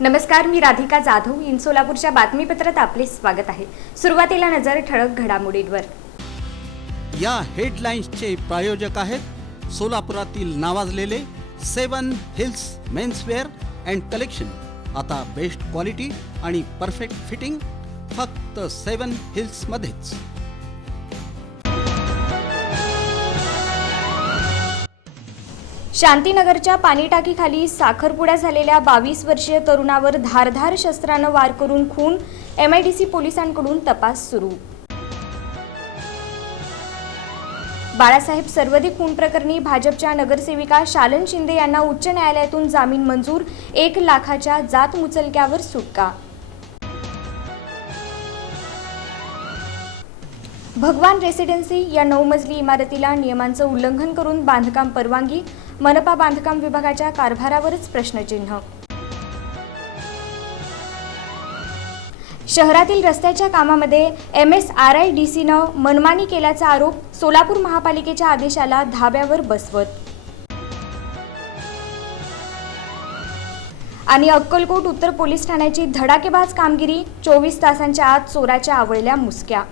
नमस्कार, मी राधिका जाधव. इन सोलापूरच्या बातमीपत्रात आपले स्वागत आहे. सुरुवातीला नजर ठळक घडामोडींवर. या हेडलाईन्सचे प्रायोजक आहेत सोलापुरातील नावाजलेले 7 हिल्स मेन्सवेअर अँड कलेक्शन. आता बेस्ट क्वालिटी आणि परफेक्ट फिटिंग फक्त 7 हिल्स मध्येच. शांतीनगरच्या पाणीटाकीखाली साखरपुड्या झालेल्या 22 वर्षीय तरुणावर धारधार शस्त्रानं वार करून खून. MIDC पोलिसांकडून तपास सुरू. बाळासाहेब सर्वदे खून प्रकरणी भाजपच्या नगरसेविका शालन शिंदे यांना उच्च न्यायालयातून जामीन मंजूर. 1 लाखाच्या जात मुचलक्यावर सुटका. भगवान रेसिडेन्सी या 9 मजली इमारतीला नियमांचं उल्लंघन करून बांधकाम परवानगी. मनपा बांधकाम विभागाच्या कारभारावरच प्रश्नचिन्ह. शहरातील रस्त्याच्या कामामध्ये MSRIDCनं मनमानी केल्याचा आरोप. सोलापूर महापालिकेच्या आदेशाला धाब्यावर बसवत. आणि अक्कलकोट उत्तर पोलीस ठाण्याची धडाकेबाज कामगिरी. 24 तासांच्या आत चोराच्या आवळल्या मुसक्या.